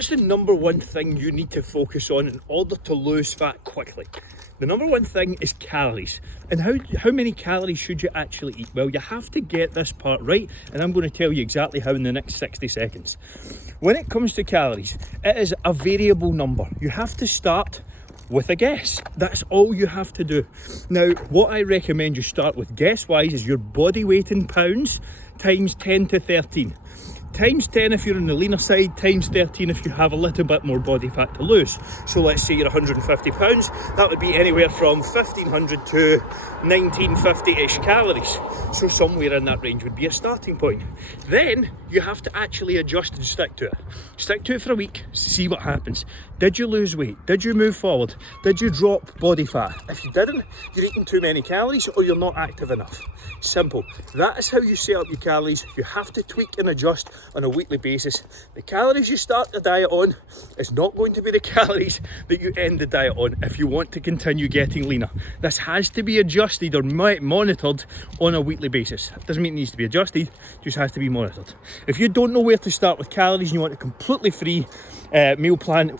What's the number one thing you need to focus on in order to lose fat quickly? The number one thing is calories. And how many calories should you actually eat? Well, you have to get this part right, and I'm going to tell you exactly how in the next 60 seconds. When it comes to calories, it is a variable number. You have to start with a guess. That's all you have to do. Now, what I recommend you start with guess-wise is your body weight in pounds times 10 to 13. Times 10 if you're on the leaner side, times 13 if you have a little bit more body fat to lose. So let's say you're 150 pounds, that would be anywhere from 1500 to 1950-ish calories. So somewhere in that range would be a starting point. Then you have to actually adjust and stick to it. Stick to it for a week, see what happens. Did you lose weight? Did you move forward? Did you drop body fat? If you didn't, you're eating too many calories or you're not active enough. Simple. That is how you set up your calories. You have to tweak and adjust on a weekly basis. The calories you start the diet on is not going to be the calories that you end the diet on if you want to continue getting leaner. This has to be adjusted or monitored on a weekly basis. It doesn't mean it needs to be adjusted, it just has to be monitored. If you don't know where to start with calories and you want a completely free meal plan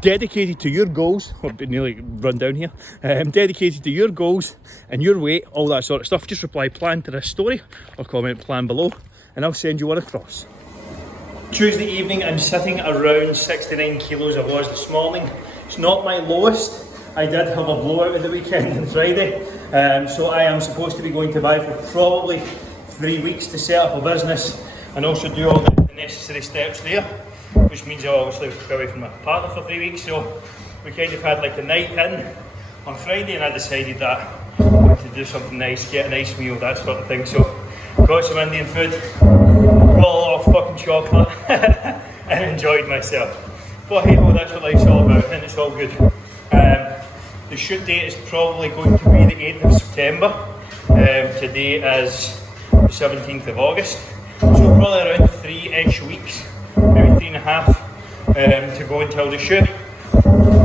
dedicated to your goals, I've been nearly run down here, dedicated to your goals and your weight, all that sort of stuff, just reply plan to this story or comment plan below and I'll send you one across. Tuesday evening, I'm sitting around 69 kilos I was this morning. It's not my lowest. I did have a blowout at the weekend on Friday, so I am supposed to be going to buy for probably 3 weeks to set up a business and also do all the necessary steps there, which means I'll obviously go away from my partner for 3 weeks. So we kind of had like a night in on Friday and I decided that I wanted to do something nice, get a nice meal, that sort of thing. So got some Indian food, got a lot of fucking chocolate and enjoyed myself. But hey ho, that's what life's all about and it's all good. The shoot date is probably going to be the 8th of September. Today is the 17th of August. So probably around 3-ish weeks, maybe 3.5 to go until the shoot.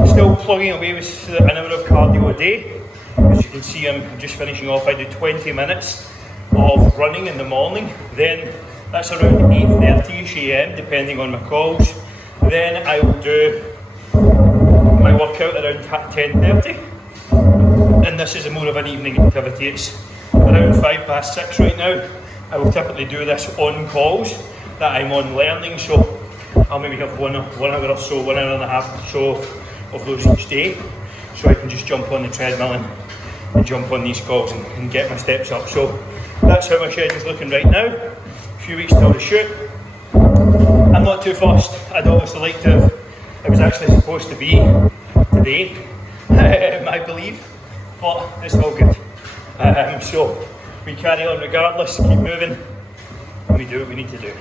Still plugging away with an hour of cardio a day. As you can see, I'm just finishing off. I do 20 minutes of running in the morning. Then that's around 8:30ish AM, depending on my calls. Then I will do my workout around 10:30. And this is more of an evening activity. It's around 6:05 right now. I will typically do this on calls that I'm on learning, so I'll maybe have one hour or so, 1 hour and a half or so of those each day, so I can just jump on the treadmill and jump on these calls and get my steps up. So that's how my schedule's looking right now. A few weeks till the shoot. I'm not too fussed. I'd obviously like to have, it was actually supposed to be today, I believe, but it's all good. So we carry on regardless, keep moving, and we do what we need to do.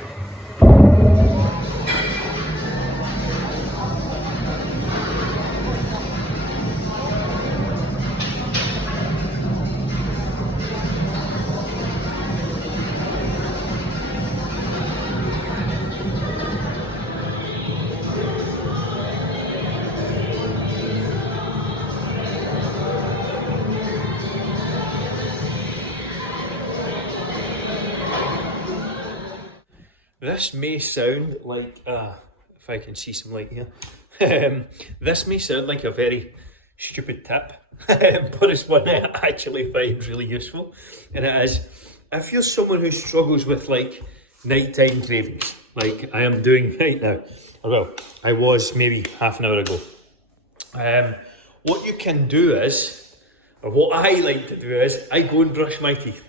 This may sound like, if I can see some light here, this may sound like a very stupid tip, but it's one I actually find really useful, and it is, if you're someone who struggles with like nighttime cravings, like I am doing right now, or well, I was maybe half an hour ago, what you can do is, or what I like to do is, I go and brush my teeth,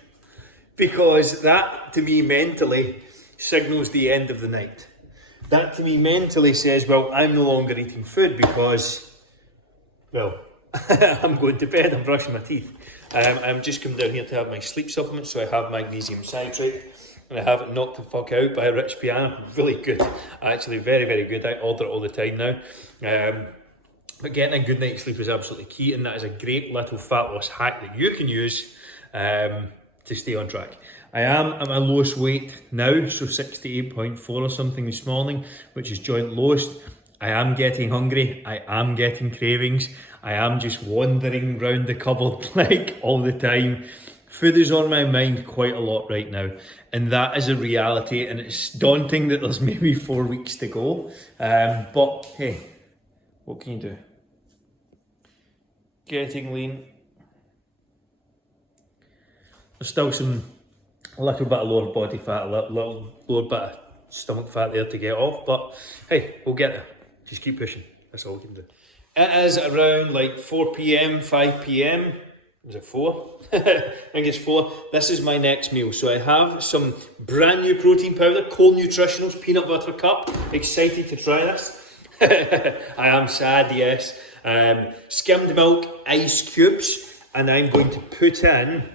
because that to me mentally signals the end of the night. That to me mentally says, well, I'm no longer eating food because, well, I'm going to bed, I'm brushing my teeth. I'm just come down here to have my sleep supplement, so I have magnesium citrate, and I have it knocked the fuck out by a Rich Piano. Really good, actually very, very good. I order it all the time now. But getting a good night's sleep is absolutely key, and that is a great little fat loss hack that you can use to stay on track. I am at my lowest weight now, so 68.4 or something this morning, which is joint lowest. I am getting hungry, I am getting cravings, I am just wandering round the cupboard like all the time, Food is on my mind quite a lot right now, and that is a reality, and it's daunting that there's maybe 4 weeks to go. But hey, what can you do? Getting lean. There's still a little bit of lower body fat, a little lower bit of stomach fat there to get off, but hey, we'll get there. Just keep pushing. That's all we can do. It is around like 4 p.m, 5 p.m. Is it 4? I think it's 4. This is my next meal. So I have some brand new protein powder, Cole Nutritionals peanut butter cup. Excited to try this. I am sad, yes. Skimmed milk, ice cubes, and I'm going to put in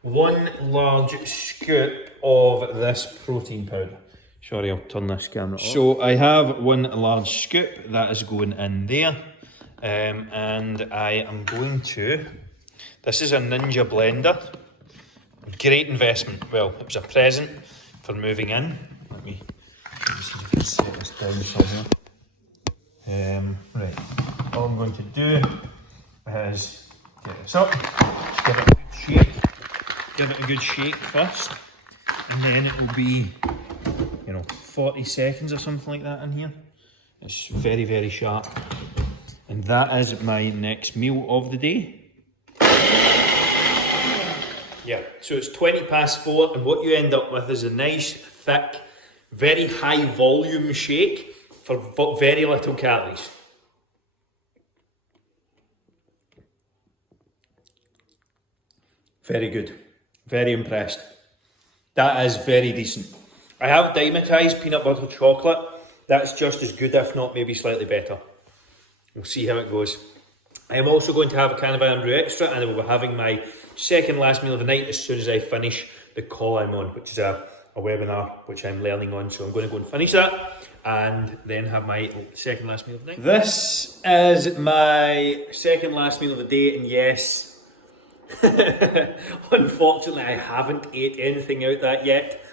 1 large scoop of this protein powder. Sorry, I'll turn this camera off. So I have 1 large scoop that is going in there, and I am going to. This is a Ninja blender. Great investment. Well, it was a present for moving in. Let me see if I can set this down somewhere. Right. All I'm going to do is get this up, give it a good shake. Give it a good shake first, and then it will be, 40 seconds or something like that in here. It's very, very sharp. And that is my next meal of the day. Yeah, so it's 20 past 4, and what you end up with is a nice, thick, very high volume shake for very little calories. Very good. Very impressed. That is very decent. I have dimetized peanut butter chocolate. That's just as good, if not maybe slightly better. We'll see how it goes. I am also going to have a can of Iron Brew Extra, and I will be having my second last meal of the night as soon as I finish the call I'm on, which is a webinar which I'm learning on. So I'm going to go and finish that and then have my second last meal of the night. This is my second last meal of the day, and yes, unfortunately I haven't ate anything out that yet.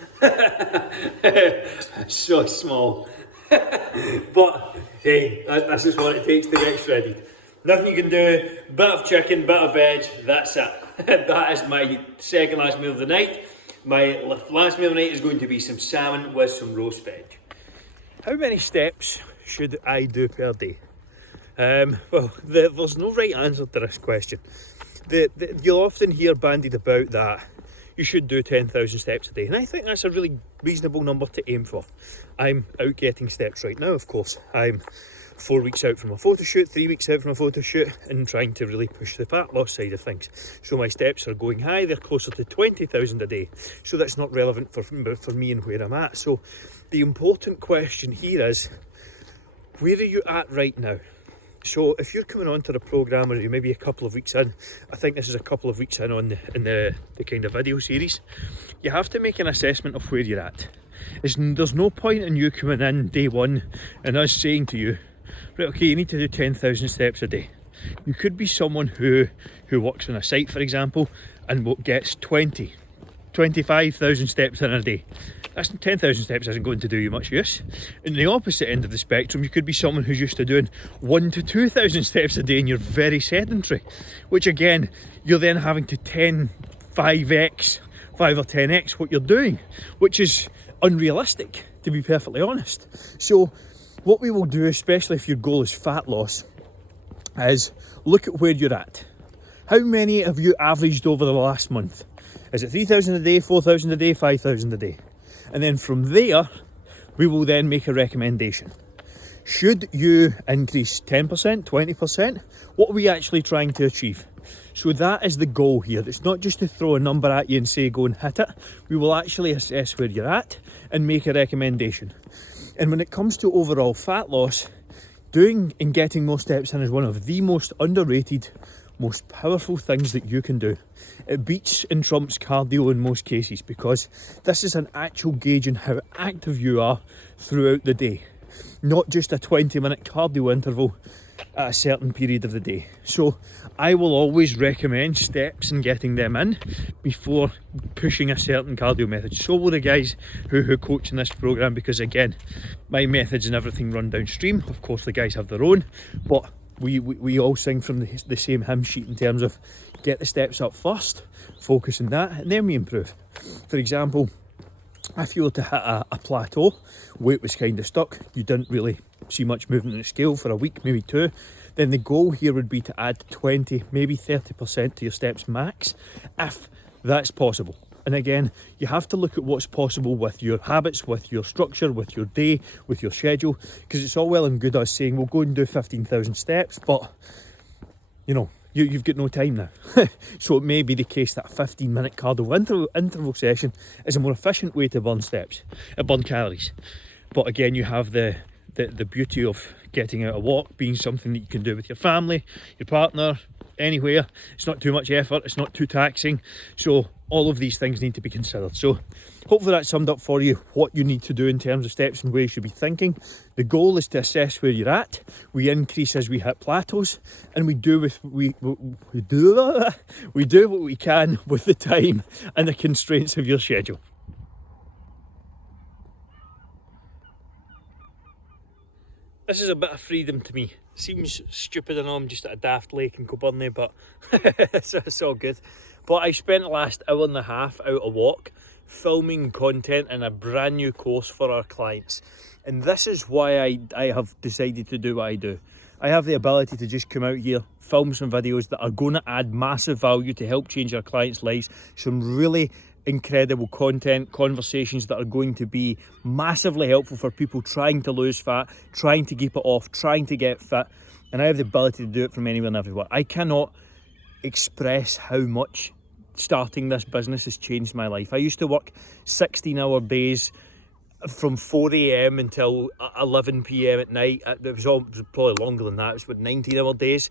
It's so small. But hey, this is what it takes to get shredded. Nothing you can do, bit of chicken, bit of veg, that's it. That is my second last meal of the night. My last meal of the night is going to be some salmon with some roast veg. How many steps should I do per day? Well, there's no right answer to this question. You'll often hear bandied about that you should do 10,000 steps a day, and I think that's a really reasonable number to aim for. I'm out getting steps right now, of course. I'm 4 weeks out from a photo shoot, 3 weeks out from a photo shoot, and trying to really push the fat loss side of things. So my steps are going high, they're closer to 20,000 a day. So that's not relevant for me and where I'm at. So the important question here is, where are you at right now? So if you're coming onto the programme, or you're maybe a couple of weeks in, I think this is a couple of weeks in on the kind of video series, you have to make an assessment of where you're at. There's no point in you coming in day one and us saying to you, right, okay, you need to do 10,000 steps a day. You could be someone who works on a site, for example, and gets 25,000 steps in a day. That's 10,000 steps isn't going to do you much use. In the opposite end of the spectrum, you could be someone who's used to doing 1,000 to 2,000 steps a day, and you're very sedentary, which again, you're then having to 5 or 10x what you're doing, which is unrealistic, to be perfectly honest. So what we will do, especially if your goal is fat loss, is look at where you're at. How many have you averaged over the last month? Is it 3,000 a day, 4,000 a day, 5,000 a day? And then from there, we will then make a recommendation. Should you increase 10%, 20%? What are we actually trying to achieve? So that is the goal here. It's not just to throw a number at you and say go and hit it. We will actually assess where you're at and make a recommendation. And when it comes to overall fat loss, doing and getting more steps in is one of the most underrated, most powerful things that you can do. It beats and trumps cardio in most cases, because this is an actual gauge in how active you are throughout the day, not just a 20-minute cardio interval at a certain period of the day. So I will always recommend steps and getting them in before pushing a certain cardio method. So will the guys who coach in this program, because again, my methods and everything run downstream. Of course the guys have their own, but we all sing from the same hymn sheet in terms of get the steps up first, focus on that, and then we improve. For example, if you were to hit a plateau, weight was kind of stuck, you didn't really see much movement in the scale for a week, maybe two, then the goal here would be to add 20, maybe 30% to your steps max, if that's possible. And again, you have to look at what's possible with your habits, with your structure, with your day, with your schedule, because it's all well and good us saying, we'll go and do 15,000 steps, but you know, you've got no time now. So it may be the case that a 15-minute cardio interval session is a more efficient way to burn calories. But again, you have the beauty of getting out a walk being something that you can do with your family, your partner, anywhere. It's not too much effort, it's not too taxing. So all of these things need to be considered. So hopefully that summed up for you what you need to do in terms of steps and where you should be thinking. The goal is to assess where you're at. We increase as we hit plateaus, and we do what we can with the time and the constraints of your schedule. This is a bit of freedom to me. Seems stupid, I know I'm just at a daft lake in Coburnie, but it's all good. But I spent the last hour and a half out a walk filming content in a brand new course for our clients. And this is why I have decided to do what I do. I have the ability to just come out here, film some videos that are going to add massive value to help change our clients' lives. Some really incredible content, conversations that are going to be massively helpful for people trying to lose fat, trying to keep it off, trying to get fit. And I have the ability to do it from anywhere and everywhere. I cannot express how much starting this business has changed my life. I used to work 16-hour days from 4 a.m. until 11 p.m. at night. It was probably longer than that. It was about 19-hour days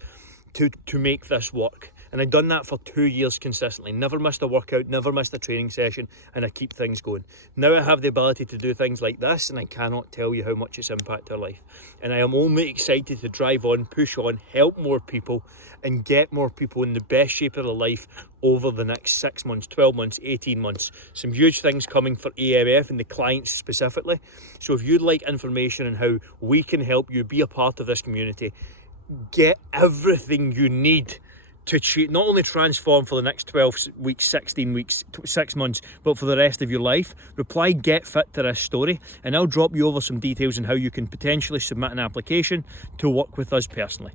to make this work. And I'd done that for 2 years consistently. Never missed a workout, never missed a training session, and I keep things going. Now I have the ability to do things like this, and I cannot tell you how much it's impacted our life. And I am only excited to drive on, push on, help more people, and get more people in the best shape of their life over the next 6 months, 12 months, 18 months. Some huge things coming for AMF and the clients specifically. So if you'd like information on how we can help you be a part of this community, get everything you need to not only transform for the next 12 weeks, 16 weeks, 6 months, but for the rest of your life, reply get fit to this story, and I'll drop you over some details on how you can potentially submit an application to work with us personally.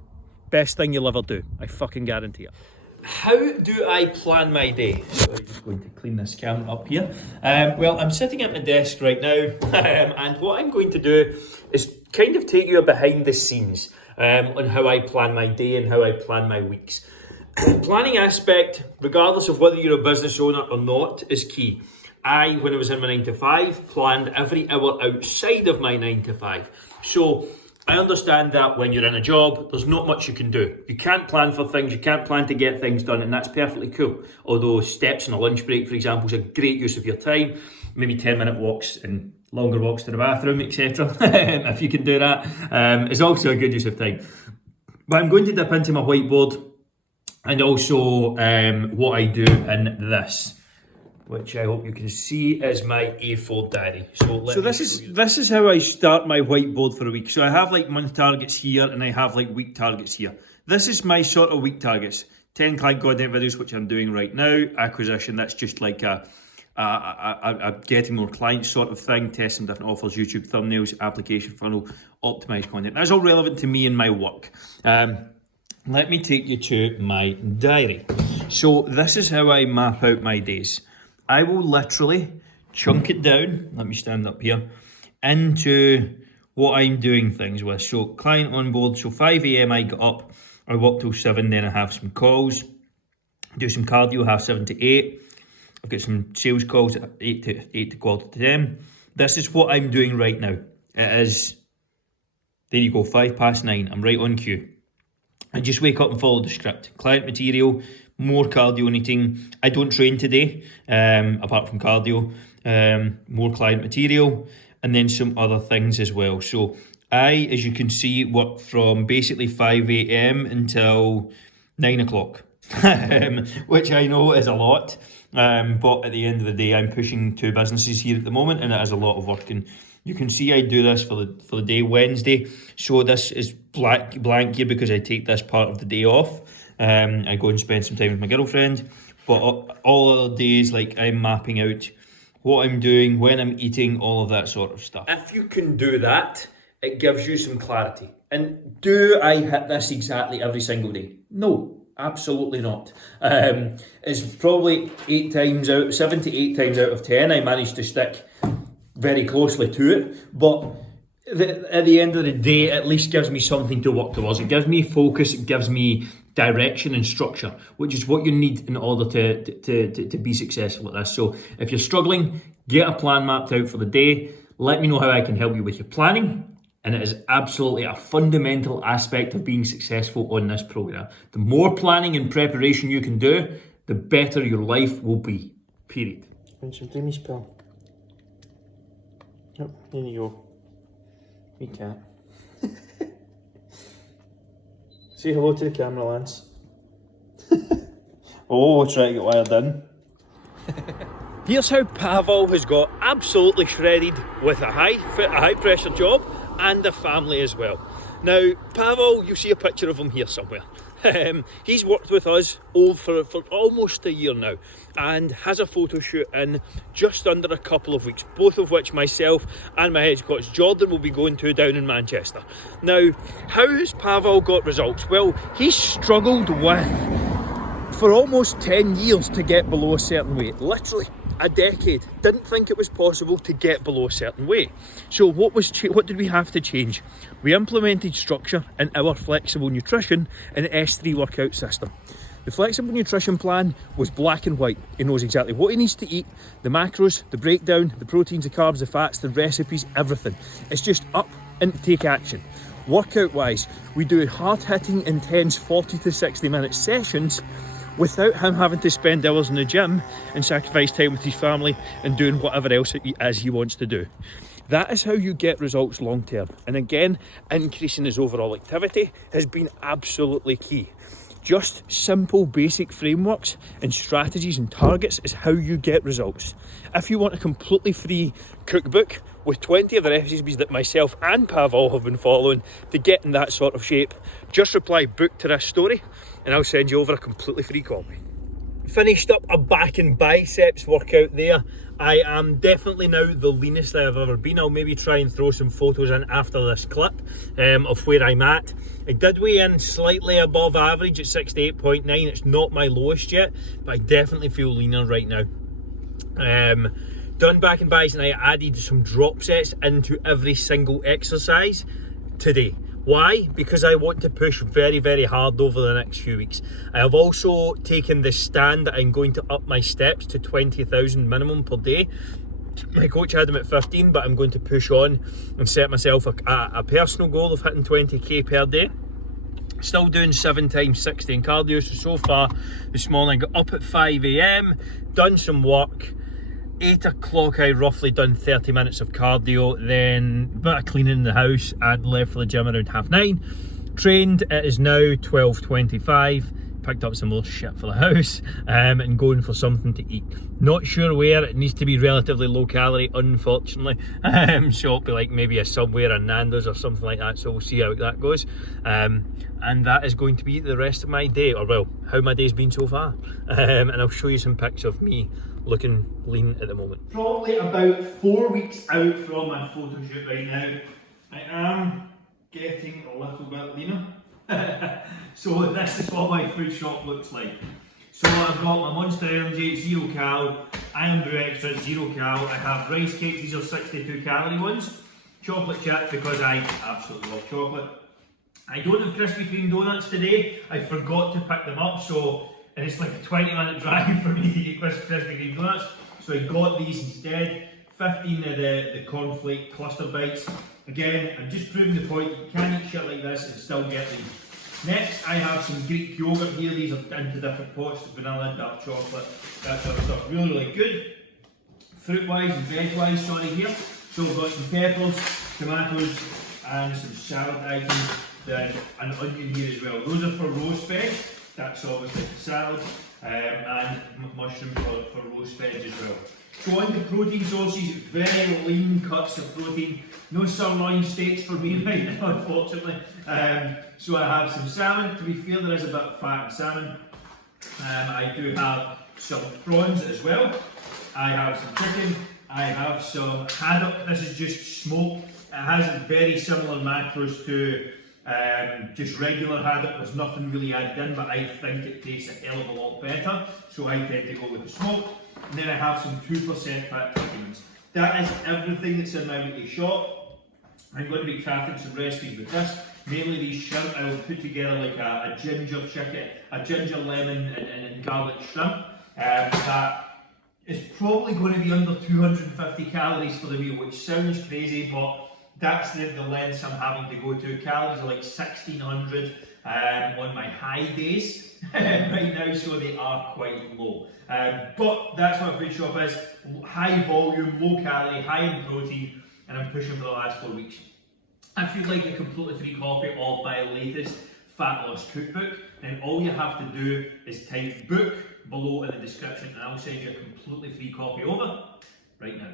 Best thing you'll ever do, I fucking guarantee it. How do I plan my day? So I'm just going to clean this camera up here. Well, I'm sitting at my desk right now, and what I'm going to do is kind of take you behind the scenes on how I plan my day and how I plan my weeks. Planning aspect, regardless of whether you're a business owner or not, is key. When I was in my 9 to 5, planned every hour outside of my 9 to 5. So I understand that when you're in a job, there's not much you can do. You can't plan for things, you can't plan to get things done, and that's perfectly cool. Although steps and a lunch break, for example, is a great use of your time. Maybe 10-minute walks and longer walks to the bathroom, etc. If you can do that, is also a good use of time. But I'm going to dip into my whiteboard and also what I do in this, which I hope you can see is my A4 diary. So this is how I start my whiteboard for a week. So I have like month targets here, and I have like week targets here. This is my sort of week targets. 10 client content videos, which I'm doing right now. Acquisition, that's just like a getting more clients sort of thing. Testing different offers, YouTube thumbnails, application funnel, optimized content. That's all relevant to me and my work. Let me take you to my diary. So this is how I map out my days. I will literally chunk it down, let me stand up here, into what I'm doing things with. So client on board, so 5 a.m. I get up, I work till 7, then I have some calls, do some cardio, 7:30 to 8. I've got some sales calls at 8 to quarter to 10. This is what I'm doing right now. It is, there you go, 9:05. I'm right on cue. I just wake up and follow the script. Client material, more cardio and eating. I don't train today, apart from cardio. More client material, and then some other things as well. So I, as you can see, work from basically 5 a.m. until 9 o'clock, which I know is a lot. But at the end of the day, I'm pushing 2 businesses here at the moment, and it is a lot of work. And You can see I do this for the day Wednesday. So this is blank here because I take this part of the day off. I go and spend some time with my girlfriend. But all other days, like, I'm mapping out what I'm doing, when I'm eating, all of that sort of stuff. If you can do that, it gives you some clarity. And do I hit this exactly every single day? No, absolutely not. It's probably 7 to 8 times out of 10 I manage to stick very closely to it, but at the end of the day, it at least gives me something to work towards. It gives me focus, it gives me direction and structure, which is what you need in order to be successful at this. So if you're struggling, get a plan mapped out for the day. Let me know how I can help you with your planning, and it is absolutely a fundamental aspect of being successful on this program. The more planning and preparation you can do, the better your life will be, period. And some dreamy spell. Yep, there you go. We can't. Say hello to the camera, Lance. Oh, we'll try to get wired in. Here's how Pavel has got absolutely shredded with a high pressure job and a family as well. Now, Pavel, you see a picture of him here somewhere. He's worked with us for almost a year now and has a photo shoot in just under a couple of weeks, both of which myself and my head coach Jordan will be going to down in Manchester. Now, how has Pavel got results? Well, he's struggled for almost 10 years to get below a certain weight, literally a decade. Didn't think it was possible to get below a certain weight. So what did we have to change? We implemented structure in our flexible nutrition and S3 workout system. The flexible nutrition plan was black and white. He knows exactly what he needs to eat, the macros, the breakdown, the proteins, the carbs, the fats, the recipes, everything. It's just up and take action. Workout wise, we do hard-hitting, intense 40 to 60 minute sessions without him having to spend hours in the gym and sacrifice time with his family and doing whatever else it is he wants to do. That is how you get results long term. And again, increasing his overall activity has been absolutely key. Just simple basic frameworks and strategies and targets is how you get results. If you want a completely free cookbook with 20 of the recipes that myself and Pavel have been following to get in that sort of shape, just reply book to this story and I'll send you over a completely free copy. Finished up a back and biceps workout there. I am definitely now the leanest I've ever been. I'll maybe try and throw some photos in after this clip of where I'm at. I did weigh in slightly above average at 68.9. It's not my lowest yet, but I definitely feel leaner right now. Done back and bis, and I added some drop sets into every single exercise today. Why? Because I want to push very, very hard over the next few weeks. I have also taken the stand that I'm going to up my steps to 20,000 minimum per day. My coach had them at 15, but I'm going to push on and set myself a personal goal of hitting 20k per day. Still doing 7 times 60 in cardio. So far this morning I got up at 5 a.m, done some work. 8 o'clock I roughly done 30 minutes of cardio, then a bit of cleaning in the house and left for the gym around 9:30. Trained, it is now 12:25. Picked up some more shit for the house and going for something to eat. Not sure where, it needs to be relatively low calorie unfortunately. So it'll be like maybe a Subway or a Nando's or something like that, so we'll see how that goes. And that is going to be the rest of my day, or well, how my day's been so far. And I'll show you some pics of me looking lean at the moment. Probably about 4 weeks out from my photo shoot right now. I am getting a little bit leaner. So this is what my food shop looks like. So I've got my Monster Energy, 0 cal, Iron Brew Extra, 0 cal. I have rice cakes, these are 62 calorie ones. Chocolate chip because I absolutely love chocolate. I don't have Krispy Kreme donuts today. I forgot to pick them up, and it's like a 20-minute drive for me to get Krispy Kreme donuts. So I got these instead. 15 of the cornflake cluster bites. Again, I'm just proving the point, you can eat shit like this and still get lean. Next, I have some Greek yogurt here. These are into different pots, vanilla, dark chocolate, that sort of stuff. Really, really good. Fruit-wise and veg-wise, sorry, here. So we've got some peppers, tomatoes, and some salad items, then an onion here as well. Those are for roast veg. That's obviously the salad, and mushrooms for roast veg as well. So on to protein sources, very lean cuts of protein. No sirloin steaks for me right now, unfortunately. So I have some salmon. To be fair, there is a bit of fat in salmon. I do have some prawns as well. I have some chicken. I have some haddock. This is just smoked. It has very similar macros to just regular haddock. There's nothing really added in, but I think it tastes a hell of a lot better. So I tend to go with the smoked. And then I have some 2% fat chickens. That is everything that's in my weekly shop. I'm going to be crafting some recipes with this. Mainly these shrimp. I will put together like a ginger chicken, a ginger lemon and garlic shrimp. That is probably going to be under 250 calories for the meal, which sounds crazy, but that's the lengths I'm having to go to. Calories are like 1600 on my high days right now, so they are quite low. But that's what a food shop is. High volume, low calorie, high in protein, and I'm pushing for the last 4 weeks. If you'd like a completely free copy of my latest fat loss cookbook, then all you have to do is type book below in the description and I'll send you a completely free copy over right now.